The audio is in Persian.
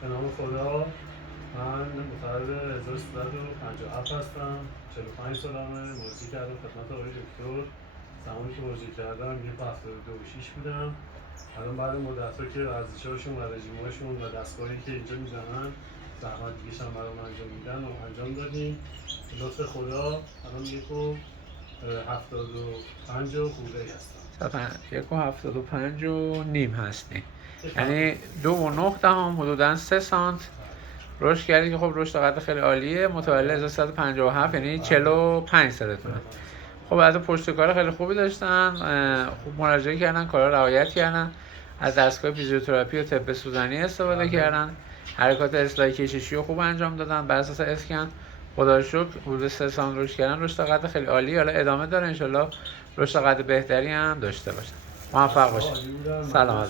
به نام خدا. من متولد 1357 هستم. 45 سالمه. ورزشی کردم خدمت آقای دکتر. زمانی که ورزشی کردم 1.72.6 بودم. الان بعد مدت‌ها که ورزش‌هاشون و رژیم‌هاشون و دستگاهی که اینجا میزنن زحمت دیگه‌ش هم برام انجام میدن و انجام دادیم. به لطف خدا الان 1.75 خورده ای هستم. 1.75 هستی، یعنی 2.9 حدوداً 3 سانت رشد کردی که خب رشد قد خیلی عالیه. متولد 1357 یعنی 45 سالتونه. خب از پشتکار خیلی خوبی داشتن، خوب مراجعه کردن، کارا رعایت کردن، از دستگاه فیزیوتراپی و طب سوزنی استفاده کردن، حرکات اصلاحی کششی رو خوب انجام دادن بر اساس اسکن. خدا رو شکر حدود 3 سانت رشد کردن، رشد قد خیلی عالی. حالا ادامه داره، انشالله رشد قد بهتری هم داشته باشه. موفق باشه. سلام.